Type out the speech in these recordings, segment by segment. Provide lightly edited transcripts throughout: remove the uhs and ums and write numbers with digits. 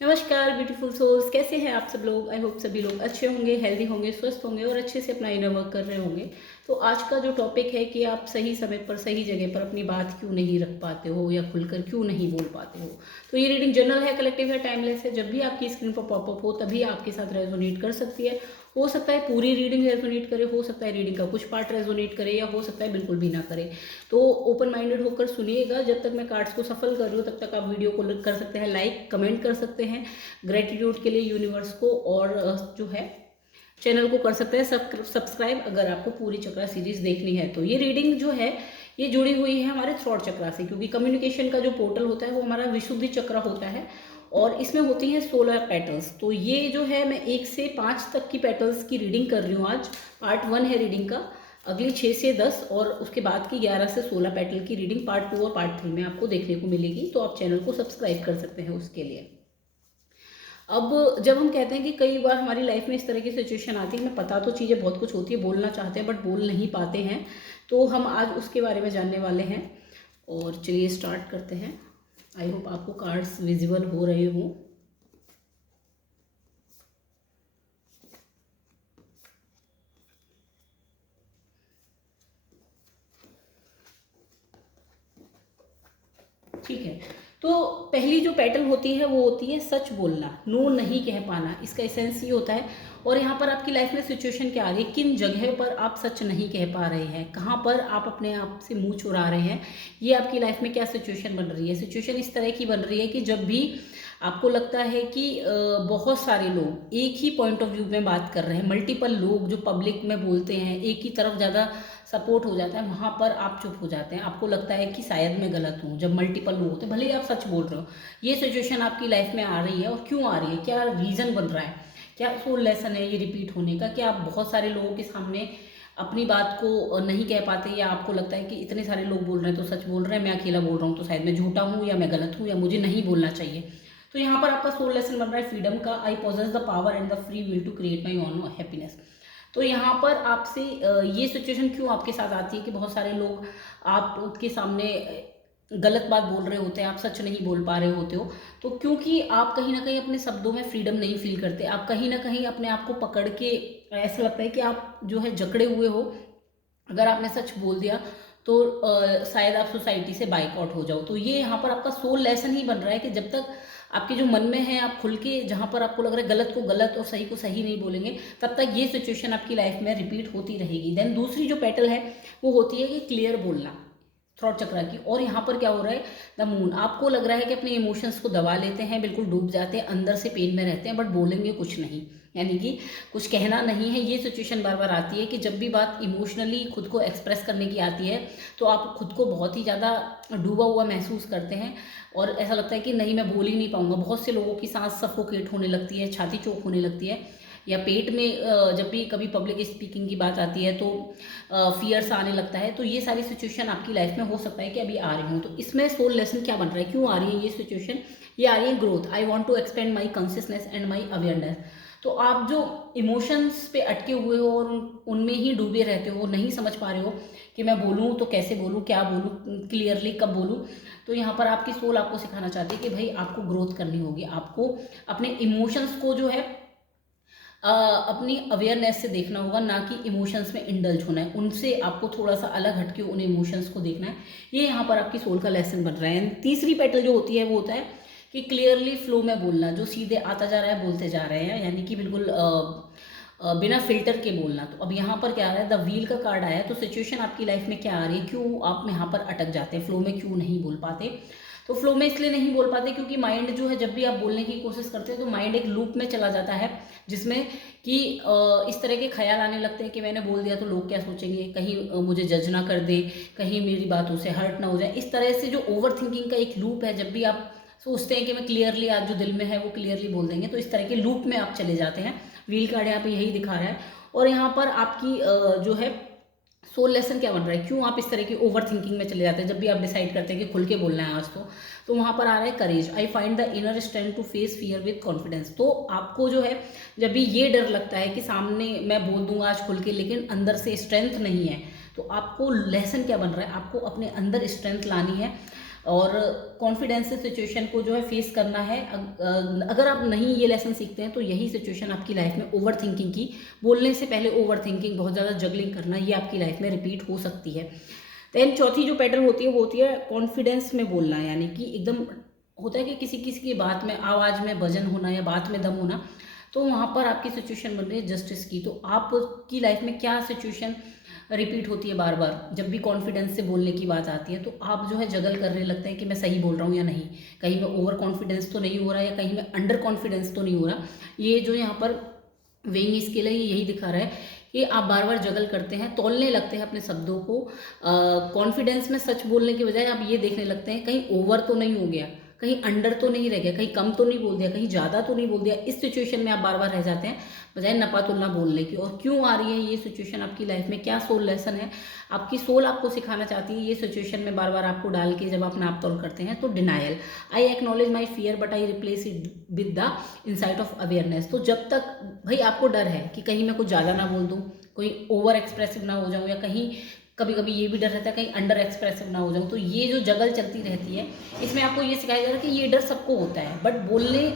नमस्कार beautiful souls, कैसे हैं आप सब लोग। आई होप सभी लोग अच्छे होंगे, हेल्दी होंगे, स्वस्थ होंगे और अच्छे से अपना इनर वर्क कर रहे होंगे। तो आज का जो टॉपिक है कि आप सही समय पर सही जगह पर अपनी बात क्यों नहीं रख पाते हो या खुलकर क्यों नहीं बोल पाते हो। तो ये रीडिंग जनरल है, कलेक्टिव है, टाइमलेस है। जब भी आपकी स्क्रीन पर पॉपअप हो तभी आपके साथ रेजोनेट कर सकती है। हो सकता है पूरी रीडिंग रेजोनेट करे, हो सकता है रीडिंग का कुछ पार्ट रेजोनेट करे, या हो सकता है बिल्कुल भी ना करे। तो ओपन माइंडेड होकर सुनिएगा। जब तक मैं कार्ड्स को सफल कर रही हूँ तब तक आप वीडियो को कर सकते हैं लाइक, कमेंट कर सकते हैं ग्रेटिट्यूड के लिए यूनिवर्स को, और जो है चैनल को कर सकते हैं सब्सक्राइब अगर आपको पूरी चक्रा सीरीज देखनी है। तो ये रीडिंग जो है ये जुड़ी हुई है हमारे थ्रॉट चक्रा से, क्योंकि कम्युनिकेशन का जो पोर्टल होता है वो हमारा विशुद्धि चक्र होता है और इसमें होती हैं 16 पेटल्स। तो ये जो है मैं 1 से 5 तक की पेटल्स की रीडिंग कर रही हूँ। आज पार्ट 1 है रीडिंग का, अगली 6 से 10 और उसके बाद की 11 से 16 पेटल की रीडिंग पार्ट 2 और पार्ट 3 में आपको देखने को मिलेगी। तो आप चैनल को सब्सक्राइब कर सकते हैं उसके लिए। अब जब हम कहते हैं कि कई बार हमारी लाइफ में इस तरह की सिचुएशन आती है, हमें पता तो चीज़ें बहुत कुछ होती है, बोलना चाहते हैं बट बोल नहीं पाते हैं, तो हम आज उसके बारे में जानने वाले हैं। और चलिए स्टार्ट करते हैं। आई होप आपको कार्ड्स विजिबल हो रहे हों। ठीक है, तो पहली जो पेटल होती है वो होती है सच बोलना, नो नहीं कह पाना। इसका एसेंस ये होता है। और यहाँ पर आपकी लाइफ में सिचुएशन क्या आ रही है, किन जगह पर आप सच नहीं कह पा रहे हैं, कहाँ पर आप अपने आप से मुंह चुरा रहे हैं, ये आपकी लाइफ में क्या सिचुएशन बन रही है। सिचुएशन इस तरह की बन रही है कि जब भी आपको लगता है कि बहुत सारे लोग एक ही पॉइंट ऑफ व्यू में बात कर रहे हैं, मल्टीपल लोग जो पब्लिक में बोलते हैं, एक ही तरफ ज़्यादा सपोर्ट हो जाता है, वहाँ पर आप चुप हो जाते हैं। आपको लगता है कि शायद मैं गलत हूँ। जब मल्टीपल लोग होते हैं, भले ही आप सच बोल रहे हो, ये सिचुएशन आपकी लाइफ में आ रही है। और क्यों आ रही है, क्या रीज़न बन रहा है, क्या सोल लेसन है ये रिपीट होने का, क्या आप बहुत सारे लोगों के सामने अपनी बात को नहीं कह पाते, या आपको लगता है कि इतने सारे लोग बोल रहे हैं तो सच बोल रहे हैं, मैं अकेला बोल रहा हूँ तो शायद मैं झूठा हूँ या मैं गलत हूँ या मुझे नहीं बोलना चाहिए। तो यहाँ पर आपका सोल लेसन बन रहा है फ्रीडम का। I possess the power and the free will to create my own happiness. तो यहाँ पर आपसे ये सिचुएशन क्यों आपके साथ आती है कि बहुत सारे लोग आपके सामने गलत बात बोल रहे होते हैं, आप सच नहीं बोल पा रहे होते हो। तो क्योंकि आप कहीं ना कहीं अपने शब्दों में फ्रीडम नहीं फील करते, आप कहीं ना कहीं अपने आप को पकड़ के ऐसा लगता है कि आप जो है जकड़े हुए हो। अगर आपने सच बोल दिया तो शायद आप सोसाइटी से बाइकआउट हो जाओ। तो ये यहाँ पर आपका सोल लेसन ही बन रहा है कि जब तक आपके जो मन में है आप खुल के, जहाँ पर आपको लग रहा है गलत को गलत और सही को सही नहीं बोलेंगे, तब तक ये सिचुएशन आपकी लाइफ में रिपीट होती रहेगी। देन दूसरी जो पेटल है वो होती है कि क्लियर बोलना, थ्रॉट चक्रा की। और यहाँ पर क्या हो रहा है, द मून। आपको लग रहा है कि अपने इमोशंस को दबा लेते हैं, बिल्कुल डूब जाते हैं, अंदर से पेन में रहते हैं, बट बोलेंगे कुछ नहीं, यानी कि कुछ कहना नहीं है। ये सिचुएशन बार बार आती है कि जब भी बात इमोशनली खुद को एक्सप्रेस करने की आती है तो आप खुद को बहुत ही ज़्यादा डूबा हुआ महसूस करते हैं और ऐसा लगता है कि नहीं मैं बोल ही नहीं पाऊंगा। बहुत से लोगों की सांस सफोकेट होने लगती है, छाती चोक होने लगती है, या पेट में जब भी कभी पब्लिक स्पीकिंग की बात आती है तो फियर्स आने लगता है। तो ये सारी सिचुएशन आपकी लाइफ में हो सकता है कि अभी आ रही हूँ। तो इसमें सोल लेसन क्या बन रहा है, क्यों आ रही है ये सिचुएशन, ये आ रही है growth. I want to expand my consciousness and my awareness. तो आप जो इमोशंस पे अटके हुए हो और उनमें ही डूबे रहते हो, नहीं समझ पा रहे हो कि मैं बोलूँ तो कैसे बोलूँ, क्या बोलूँ, क्लियरली कब बोलूँ। तो यहाँ पर आपकी सोल आपको सिखाना चाहती है कि भाई आपको ग्रोथ करनी होगी, आपको अपने इमोशंस को जो है अपनी अवेयरनेस से देखना होगा, ना कि इमोशंस में इंडल्ज होना है। उनसे आपको थोड़ा सा अलग हटके उन इमोशंस को देखना है। ये यहाँ पर आपकी सोल का लेसन बन रहा है। तीसरी पेटल जो होती है वो होता है कि क्लियरली फ्लो में बोलना, जो सीधे आता जा रहा है बोलते जा रहे हैं, यानी कि बिल्कुल बिना फिल्टर के बोलना। तो अब यहाँ पर क्या आ रहा है, द व्हील का कार्ड आया है। तो सिचुएशन आपकी लाइफ में क्या आ रही है, क्यों आप यहाँ पर अटक जाते हैं, फ्लो में क्यों नहीं बोल पाते। तो फ्लो में इसलिए नहीं बोल पाते क्योंकि माइंड जो है, जब भी आप बोलने की कोशिश करते हैं तो माइंड एक लूप में चला जाता है, जिसमें कि इस तरह के ख्याल आने लगते हैं कि मैंने बोल दिया तो लोग क्या सोचेंगे, कहीं मुझे जज ना कर दे, कहीं मेरी बातों से हर्ट ना हो जाए। इस तरह से जो ओवर थिंकिंग का एक लूप है, जब भी आप सोचते हैं कि मैं क्लियरली, आज जो दिल में है वो क्लियरली बोल देंगे, तो इस तरह के लूप में आप चले जाते हैं। व्हील कार्ड यहाँ पे यही दिखा रहा है। और यहाँ पर आपकी जो है सोल लेसन क्या बन रहा है, क्यों आप इस तरह की ओवर थिंकिंग में चले जाते हैं जब भी आप डिसाइड करते हैं कि खुल के बोलना है आज तो वहाँ पर आ रहा है courage. I find the inner strength to face fear with confidence. तो आपको जो है जब भी ये डर लगता है कि सामने मैं बोल दूंगा आज खुल के, लेकिन अंदर से स्ट्रेंथ नहीं है, तो आपको लेसन क्या बन रहा है, आपको अपने अंदर स्ट्रेंथ लानी है। और कॉन्फिडेंस से सिचुएशन को जो है फेस करना है। अगर आप नहीं ये लेसन सीखते हैं तो यही सिचुएशन आपकी लाइफ में ओवर थिंकिंग की, बोलने से पहले ओवर थिंकिंग, बहुत ज़्यादा जगलिंग करना, ये आपकी लाइफ में रिपीट हो सकती है। देन चौथी जो पैटर्न होती है वो होती है कॉन्फिडेंस में बोलना, यानी कि एकदम होता है कि किसी किसी की बात में, आवाज़ में वजन होना या बात में दम होना, तो वहाँ पर आपकी सिचुएशन बन रही है जस्टिस की। तो आपकी लाइफ में क्या सिचुएशन रिपीट होती है बार बार जब भी कॉन्फिडेंस से बोलने की बात आती है, तो आप जो है जगल करने लगते हैं कि मैं सही बोल रहा हूँ या नहीं, कहीं मैं ओवर कॉन्फिडेंस तो नहीं हो रहा या कहीं मैं अंडर कॉन्फिडेंस तो नहीं हो रहा। ये जो यहाँ पर वेइंग स्केल है ये यही दिखा रहा है कि आप बार बार जगल करते हैं, तौलने लगते हैं अपने शब्दों को। कॉन्फिडेंस में सच बोलने की बजाय आप ये देखने लगते हैं कहीं ओवर तो नहीं हो गया, कहीं अंडर तो नहीं रह गया, कहीं कम तो नहीं बोल दिया, कहीं ज़्यादा तो नहीं बोल दिया। इस सिचुएशन में आप बार बार रह जाते हैं बजाय नपा तुलना बोलने की। और क्यों आ रही है ये सिचुएशन आपकी लाइफ में, क्या सोल लेसन है आपकी सोल आपको सिखाना चाहती है ये सिचुएशन में बार बार आपको डाल के जब आप नाप तोल करते हैं? तो denial, I acknowledge my fear but I replace it with the insight of awareness. तो जब तक भाई आपको डर है कि कहीं मैं कुछ ज़्यादा ना बोल दूँ, कोई ओवर एक्सप्रेसिव ना हो जाऊँ, या कहीं कभी कभी ये भी डर रहता है कहीं अंडर एक्सप्रेसिव ना हो जाऊँ, तो ये जो जगल चलती रहती है इसमें आपको ये सिखाया जा रहा है कि ये डर सबको होता है, बट बोलने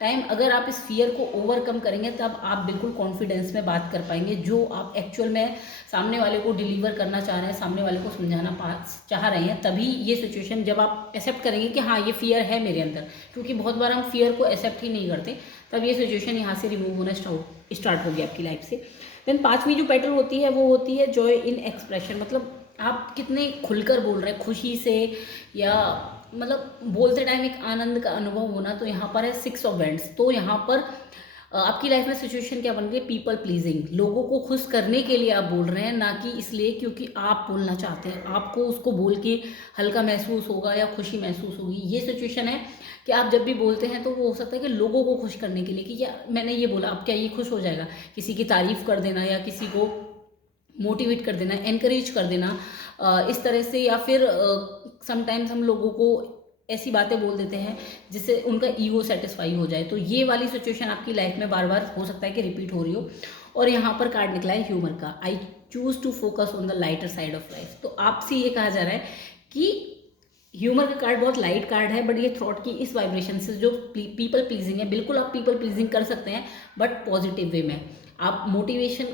टाइम अगर आप इस फियर को ओवरकम करेंगे तब आप बिल्कुल कॉन्फिडेंस में बात कर पाएंगे, जो आप एक्चुअल में सामने वाले को डिलीवर करना चाह रहे हैं, सामने वाले को समझाना चाह रहे हैं। तभी ये सिचुएशन जब आप एक्सेप्ट करेंगे कि हाँ ये फियर है मेरे अंदर, क्योंकि बहुत बार हम फियर को एक्सेप्ट ही नहीं करते, तब ये सिचुएशन यहाँ से रिमूव होना स्टार्ट होगी आपकी लाइफ से। देन पांचवी जो पैटर्न होती है वो होती है जॉय इन एक्सप्रेशन, मतलब आप कितने खुलकर बोल रहे हैं, खुशी से, या मतलब बोलते टाइम एक आनंद का अनुभव होना। तो यहाँ पर है 6 ऑफ वैंड्स। तो यहाँ पर आपकी लाइफ में सिचुएशन क्या बन रही है? पीपल प्लीजिंग, लोगों को खुश करने के लिए आप बोल रहे हैं, ना कि इसलिए क्योंकि आप बोलना चाहते हैं, आपको उसको बोल के हल्का महसूस होगा या खुशी महसूस होगी। ये सिचुएशन है कि आप जब भी बोलते हैं तो वो हो सकता है कि लोगों को खुश करने के लिए, कि या मैंने ये बोला अब क्या ये खुश हो जाएगा, किसी की तारीफ कर देना या किसी को मोटिवेट कर देना, एनकरेज कर देना इस तरह से। या फिर समटाइम्स हम लोगों को ऐसी बातें बोल देते हैं जिससे उनका ईगो सेटिस्फाई हो जाए। तो ये वाली सिचुएशन आपकी लाइफ में बार बार हो सकता है कि रिपीट हो रही हो। और यहाँ पर कार्ड निकला है ह्यूमर का, I choose to focus on the lighter side of life. तो आपसे ये कहा जा रहा है कि ह्यूमर का कार्ड बहुत लाइट कार्ड है, बट ये थॉट की इस वाइब्रेशन से जो पीपल प्लीजिंग है, बिल्कुल आप पीपल प्लीजिंग कर सकते हैं, बट पॉजिटिव वे में। आप मोटिवेशन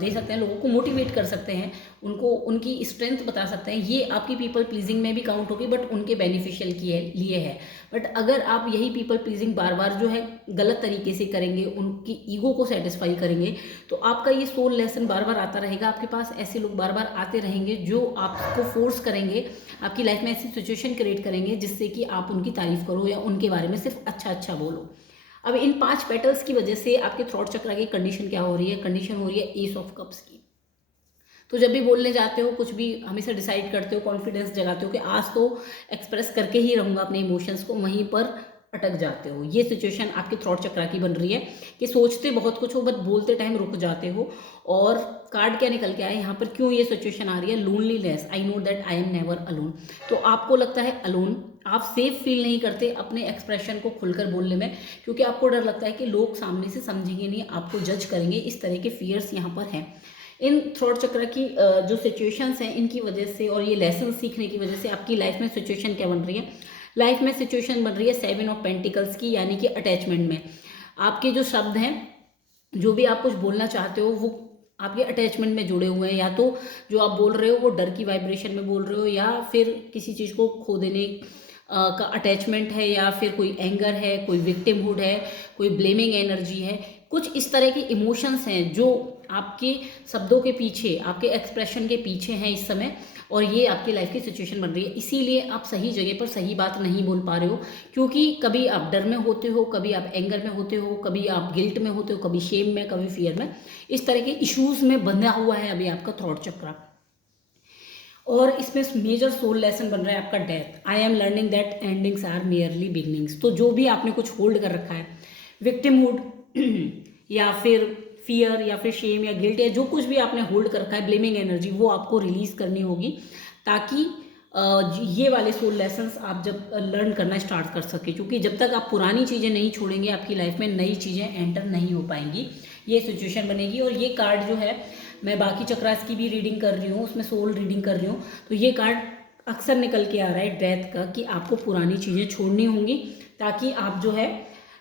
दे सकते हैं, लोगों को मोटिवेट कर सकते हैं, उनको उनकी स्ट्रेंथ बता सकते हैं, ये आपकी पीपल प्लीजिंग में भी काउंट होगी, बट उनके बेनिफिशियल लिए है। बट अगर आप यही पीपल प्लीजिंग बार बार जो है गलत तरीके से करेंगे, उनकी ईगो को सेटिस्फाई करेंगे, तो आपका ये सोल लेसन बार बार आता रहेगा। आपके पास ऐसे लोग बार बार आते रहेंगे जो आपको फोर्स करेंगे, आपकी लाइफ में ऐसी सिचुएशन क्रिएट करेंगे जिससे कि आप उनकी तारीफ करो या उनके बारे में सिर्फ अच्छा अच्छा बोलो। अब इन 5 पेटल्स की वजह से आपके थ्रॉट चक्र की कंडीशन क्या हो रही है? कंडीशन हो रही है एस ऑफ कप्स की। तो जब भी बोलने जाते हो, कुछ भी हमेशा डिसाइड करते हो, कॉन्फिडेंस जगाते हो कि आज तो एक्सप्रेस करके ही रहूँगा अपने इमोशंस को, वहीं पर अटक जाते हो। ये सिचुएशन आपके थ्रॉट चक्र की बन रही है कि सोचते बहुत कुछ हो बट बोलते टाइम रुक जाते हो। और कार्ड क्या निकल के आया यहाँ पर, क्यों ये सिचुएशन आ रही है? Loneliness, I know that I am never alone. तो आपको लगता है अलोन, आप सेफ फील नहीं करते अपने एक्सप्रेशन को खुलकर बोलने में, क्योंकि आपको डर लगता है कि लोग सामने से समझेंगे नहीं, आपको जज करेंगे। इस तरह के फियर्स यहाँ पर हैं। इन थ्रॉट चक्र की जो सिचुएशंस हैं इनकी वजह से और ये लेसन सीखने की वजह से आपकी लाइफ में सिचुएशन क्या बन रही है? लाइफ में सिचुएशन बन रही है 7 ऑफ पेंटिकल्स की, यानी कि अटैचमेंट में। आपके जो शब्द हैं, जो भी आप कुछ बोलना चाहते हो, वो आपके अटैचमेंट में जुड़े हुए हैं। या तो जो आप बोल रहे हो वो डर की वाइब्रेशन में बोल रहे हो, या फिर किसी चीज़ को खो देने का अटैचमेंट है, या फिर कोई एंगर है, कोई विक्टिमहुड है, कोई ब्लेमिंग एनर्जी है। कुछ इस तरह के इमोशंस हैं जो आपके शब्दों के पीछे, आपके एक्सप्रेशन के पीछे हैं इस समय, और ये आपकी लाइफ की सिचुएशन बन रही है। इसीलिए आप सही जगह पर सही बात नहीं बोल पा रहे हो, क्योंकि कभी आप डर में होते हो, कभी आप एंगर में होते हो, कभी आप गिल्ट में होते हो, कभी शेम में, कभी फियर में। इस तरह के इश्यूज में बंधा हुआ है अभी आपका थ्रॉट चक्र। और इसमें मेजर सोल लेसन बन रहा है आपका death. I am learning that endings are merely beginnings. तो जो भी आपने कुछ होल्ड कर रखा है, विक्टिमहुड या फिर फियर या फिर शेम या गिल्ट या जो कुछ भी आपने होल्ड कर रखा है, ब्लेमिंग एनर्जी, वो आपको रिलीज करनी होगी, ताकि ये वाले सोल लेसन्स आप जब लर्न करना स्टार्ट कर सके। क्योंकि जब तक आप पुरानी चीज़ें नहीं छोड़ेंगे, आपकी लाइफ में नई चीज़ें एंटर नहीं हो पाएंगी, ये सिचुएशन बनेगी। और ये कार्ड जो है, मैं बाकी चक्रास की भी रीडिंग कर रही हूँ, उसमें सोल रीडिंग कर रही हूँ, तो ये कार्ड अक्सर निकल के आ रहा है डेथ का कि आपको पुरानी चीज़ें छोड़नी होंगी ताकि आप जो है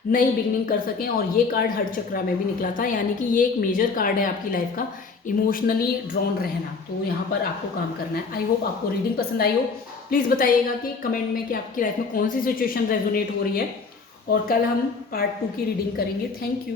नई बिगनिंग कर सकें। और ये कार्ड हर चक्रा में भी निकला था, यानी कि ये एक मेजर कार्ड है आपकी लाइफ का, इमोशनली ड्रॉन रहना। तो यहाँ पर आपको काम करना है। आई होप आपको रीडिंग पसंद आई हो। प्लीज़ बताइएगा कि कमेंट में कि आपकी लाइफ में कौन सी सिचुएशन रेजोनेट हो रही है, और कल हम पार्ट 2 की रीडिंग करेंगे। Thank you.